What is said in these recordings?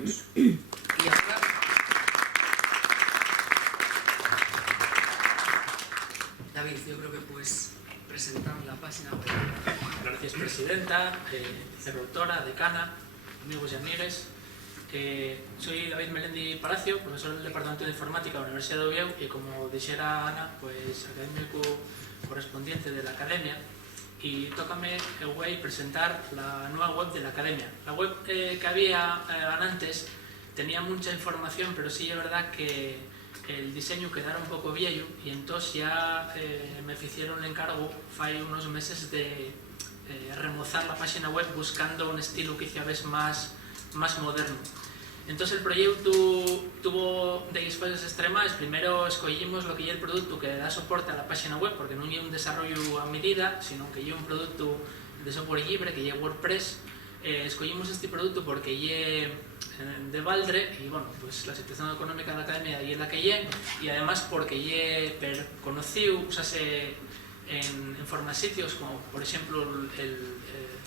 todos. Y ahora... David, yo creo que puedes presentar la página web. Gracias, presidenta, vicerectora, decana, amigos y amigas. Soy David Melendi Palacio, profesor del Departamento de Informática de la Universidad de Oviedo y, como dijera Ana, pues académico correspondiente de la Academia. Y tócame presentar la nueva web de la Academia. La web que había antes tenía mucha información, pero sí es verdad que el diseño quedara un poco viejo y entonces ya me hicieron el encargo hace unos meses de remozar la página web buscando un estilo quizá más moderno. Entonces el proyecto tuvo de fases extremas. Primero escogimos lo que es el producto que da soporte a la página web, porque no es un desarrollo a medida, sino que es un producto de software libre, que es WordPress. Escogimos este producto porque es de Valdre y, bueno, pues la situación económica de la Academia es la que es, y además porque es conocido, usase en formas sitios como por ejemplo el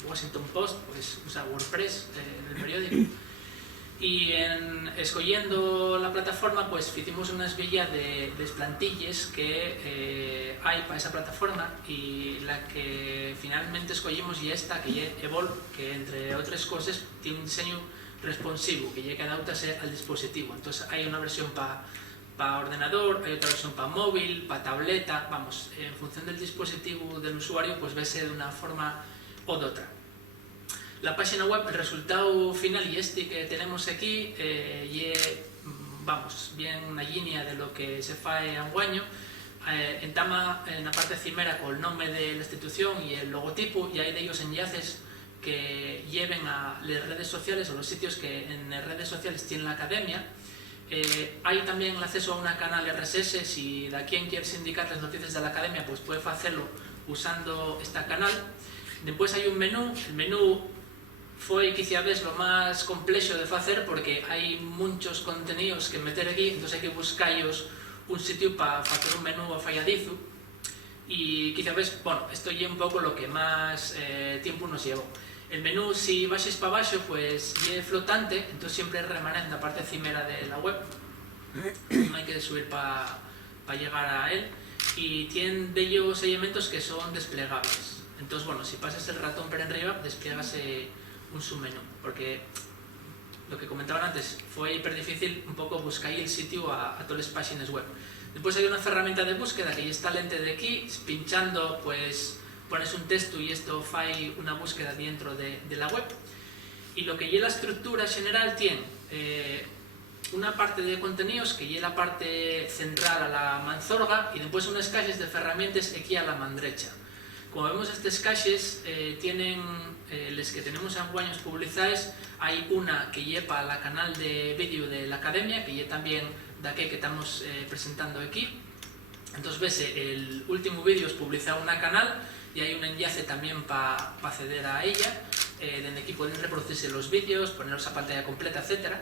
Washington Post, pues usa WordPress en el periódico. Y escogiendo la plataforma, pues hicimos unas villas de plantillas que hay para esa plataforma, y la que finalmente escogimos y esta, que es Evolve, que entre otras cosas tiene un diseño responsivo, que llega a adaptarse al dispositivo. Entonces hay una versión para ordenador, hay otra versión para móvil, para tableta, vamos, en función del dispositivo del usuario, pues verse de una forma o de otra. La página web, el resultado final y este que tenemos aquí, vamos, bien una línea de lo que se fae anguaño. Entama en la parte cimera con el nombre de la institución y el logotipo, y hay de ellos enlaces que lleven a las redes sociales o los sitios que en las redes sociales tiene la Academia. Hay también el acceso a una canal RSS. Si de quien quiere indicar las noticias de la Academia, pues puede hacerlo usando esta canal. Después hay un menú. El menú fue quizá lo más complejo de hacer porque hay muchos contenidos que meter aquí, entonces hay que buscaros un sitio para hacer un menú falladizo, y quizá bueno, esto es un poco lo que más tiempo nos llevó. El menú, si baixes para abajo, pues es flotante, entonces siempre remanece en la parte cimera de la web, no hay que subir para llegar a él, y tiene de ellos elementos que son desplegables. Entonces, bueno, si pasas el ratón por arriba, despliegase un submenú, porque lo que comentaban antes, fue hiper difícil un poco buscar el sitio a todas las páginas web. Después hay una herramienta de búsqueda que ya está lente de aquí, pinchando pues pones un texto y esto hace una búsqueda dentro de la web. Y lo que es la estructura general tiene una parte de contenidos que es la parte central a la manzorga, y después unas caixas de herramientas aquí a la mandrecha. Como vemos, estas caixas tienen las que tenemos en guaños publicadas. Hay una que lleva a la canal de vídeo de la Academia, que ya también de aquí que estamos presentando aquí. Entonces ves, el último vídeo es publicado en una canal y hay un enlace también para acceder a ella, donde aquí pueden reproducirse los vídeos, ponerlos a pantalla completa, etc.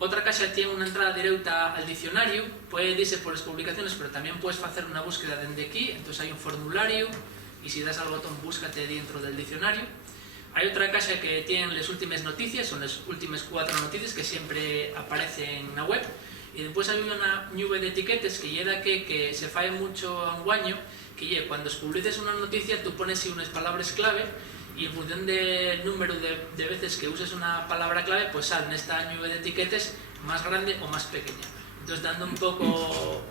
Otra caixa tiene una entrada directa al diccionario, puede irse por las publicaciones, pero también puedes hacer una búsqueda desde aquí. Entonces hay un formulario, y si das al botón búscate dentro del diccionario. Hay otra caixa que tiene las últimas noticias, son las últimas 4 noticias que siempre aparecen en la web. Y después hay una nube de etiquetas que llega que se fae mucho anguaño, que cuando publiques una noticia tú pones unas palabras clave, y en función del número de veces que uses una palabra clave, pues sale en esta nube de etiquetas más grande o más pequeña. Entonces, dando un poco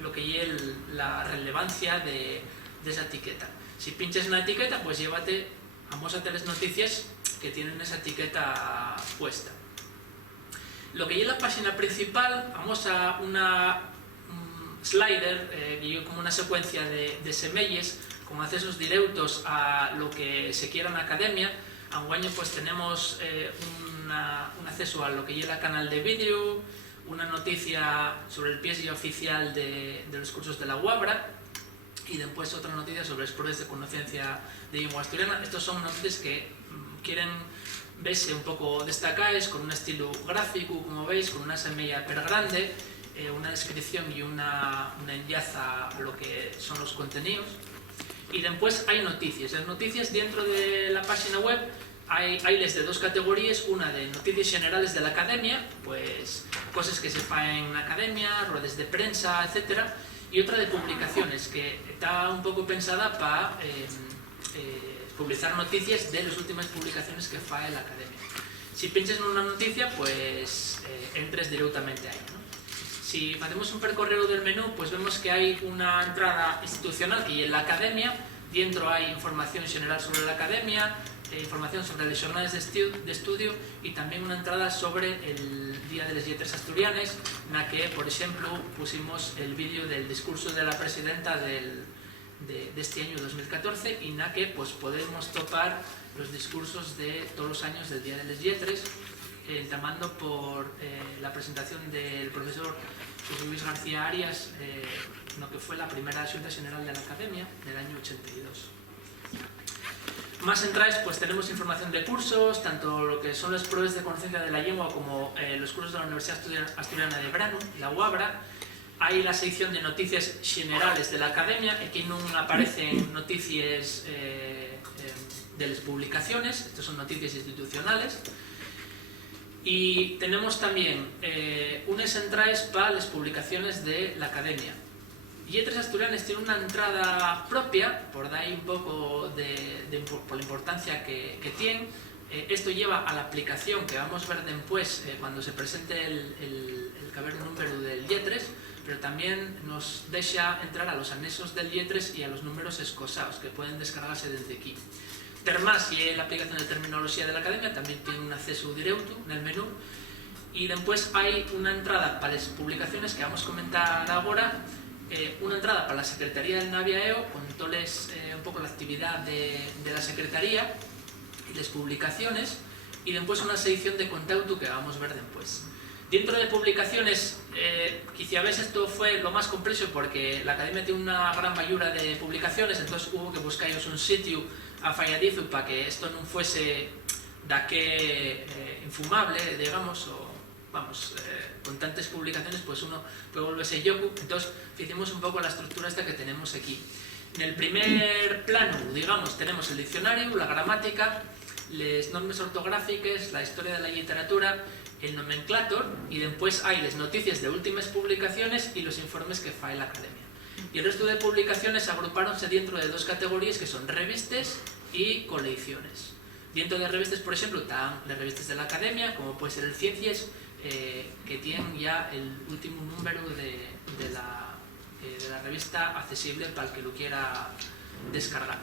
lo que es la relevancia de esa etiqueta. Si pinches una etiqueta, pues llévate a las noticias que tienen esa etiqueta puesta. Lo que es la página principal, vamos a una slider, como una secuencia de semelles con accesos directos a lo que se quiera en la Academia. Anguaño pues tenemos un acceso a lo que es el canal de vídeo, una noticia sobre el pie oficial de los cursos de la UABRA, y después otra noticia sobre las pruebas de conciencia de lengua asturiana. Estos son noticias que quieren verse un poco destacadas, con un estilo gráfico, como veis, con una semilla per grande, una descripción y una enlaza a lo que son los contenidos. Y después hay noticias. Las noticias dentro de la página web Hayles de dos categorías, una de noticias generales de la academia, pues cosas que se fan en la academia, ruedas de prensa, etcétera, y otra de publicaciones, que está un poco pensada para publicar noticias de las últimas publicaciones que fa la academia. Si pinches en una noticia, pues entres directamente ahí, ¿no? Si hacemos un percorreo del menú, pues vemos que hay una entrada institucional que en la academia, dentro hay información general sobre la academia, información sobre las jornadas de estudio y también una entrada sobre el Día de las Lletres Asturianes, en la que, por ejemplo, pusimos el vídeo del discurso de la presidenta de este año 2014 y en la que pues, podemos topar los discursos de todos los años del Día de las Lletres, entamando por la presentación del profesor José Luis García Arias, lo que fue la primera Xunta General de la Academia del año 82. Más entradas, pues tenemos información de cursos, tanto lo que son las pruebas de conciencia de la lengua como los cursos de la Universidad Asturiana de Brano, la UABRA. Hay la sección de noticias generales de la academia, aquí no aparecen noticias de las publicaciones, estas son noticias institucionales. Y tenemos también unas entradas para las publicaciones de la academia. Lletres Asturianes tiene una entrada propia, por dar un poco por la importancia que tiene. Esto lleva a la aplicación que vamos a ver después cuando se presente el caber número del Lletres, pero también nos deja entrar a los anexos del Lletres y a los números escosados que pueden descargarse desde aquí. Termas y la aplicación de terminología de la academia también tiene un acceso directo en el menú, y después hay una entrada para las publicaciones que vamos a comentar ahora, una entrada para la Secretaría del Naviaeo con toda un poco la actividad de la Secretaría y las publicaciones, y después una sección de contacto que vamos a ver después. Dentro de publicaciones, quizá a veces esto fue lo más complejo porque la academia tiene una gran mayoría de publicaciones, entonces hubo que buscar un sitio afalladizo para que esto no fuese infumable, digamos, o vamos, con tantas publicaciones pues uno puede volverse yoku. Entonces hicimos un poco la estructura esta que tenemos aquí. En el primer plano, digamos, tenemos el diccionario, la gramática, las normas ortográficas, la historia de la literatura, el nomenclator, y después hay las noticias de últimas publicaciones y los informes que fa la academia. Y el resto de publicaciones agruparonse dentro de dos categorías que son revistas y colecciones. Dentro de revistas, por ejemplo, están las revistas de la academia, como puede ser el Ciencias, que tienen ya el último número de la revista accesible para el que lo quiera descargar.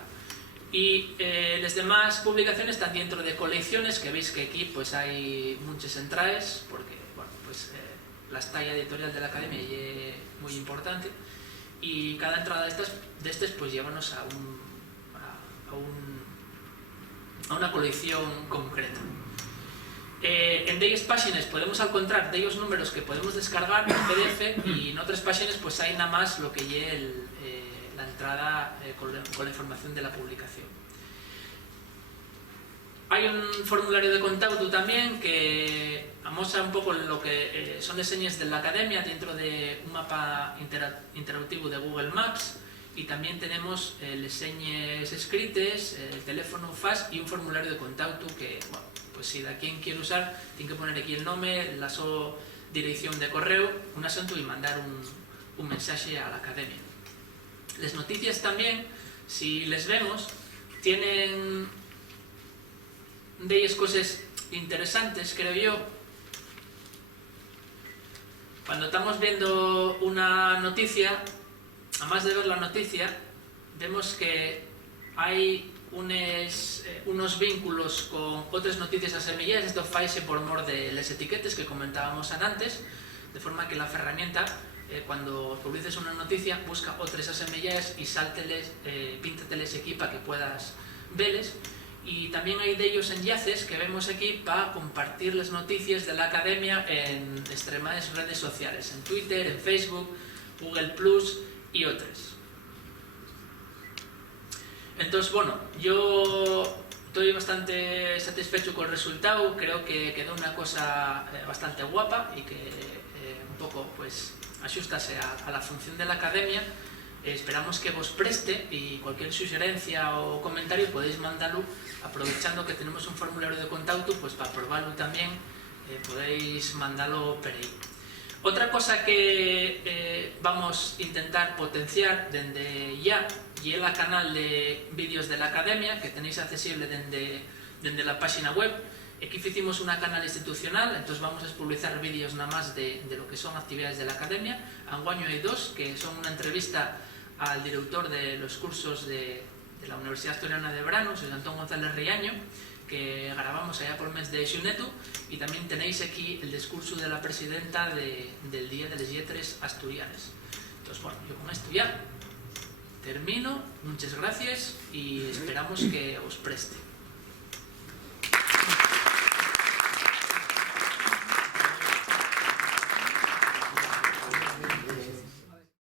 Y las demás publicaciones están dentro de colecciones, que veis que aquí pues hay muchas entradas, porque bueno, pues, la talla editorial de la academia es muy importante, y cada entrada de estas pues llévanos a una colección concreta. En ellas páginas podemos encontrar de ellos números que podemos descargar en PDF, y en otras páginas pues hay nada más lo que lleve la entrada con la información de la publicación. Hay un formulario de contacto también que amosa un poco lo que son las señas de la academia dentro de un mapa interactivo de Google Maps, y también tenemos las señas escritas, el teléfono fax y un formulario de contacto que, bueno, pues si la quien quiere usar, tiene que poner aquí el nombre, la su dirección de correo, un asunto y mandar un mensaje a la academia. Las noticias también, si les vemos, tienen de ellas cosas interesantes, creo yo. Cuando estamos viendo una noticia, además de ver la noticia, vemos que hay unos vínculos con otras noticias asemelladas. Esto faise por mor de las etiquetas que comentábamos antes, de forma que la herramienta, cuando publices una noticia, busca otras asemelladas y píntateles aquí para que puedas verles. Y también hay de ellos enlaces que vemos aquí para compartir las noticias de la academia en extremadas redes sociales, en Twitter, en Facebook, Google Plus y otras. Entonces, bueno, yo estoy bastante satisfecho con el resultado, creo que quedó una cosa bastante guapa y que un poco pues ajustase a la función de la academia, Esperamos que vos preste y cualquier sugerencia o comentario podéis mandarlo aprovechando que tenemos un formulario de contacto, pues para probarlo también podéis mandarlo por ahí. Otra cosa que vamos a intentar potenciar desde ya y el canal de vídeos de la academia que tenéis accesible desde la página web. Aquí hicimos una canal institucional, entonces vamos a publicar vídeos nada más de lo que son actividades de la academia. Anguaño hay dos, que son una entrevista al director de los cursos de la Universidad Asturiana de Verano, José Antón González Riaño, que grabamos allá por el mes de xuneto, y también tenéis aquí el discurso de la presidenta del Día de las Lletres Asturianas. Entonces, bueno, yo con esto ya termino. Muchas gracias y esperamos que os preste.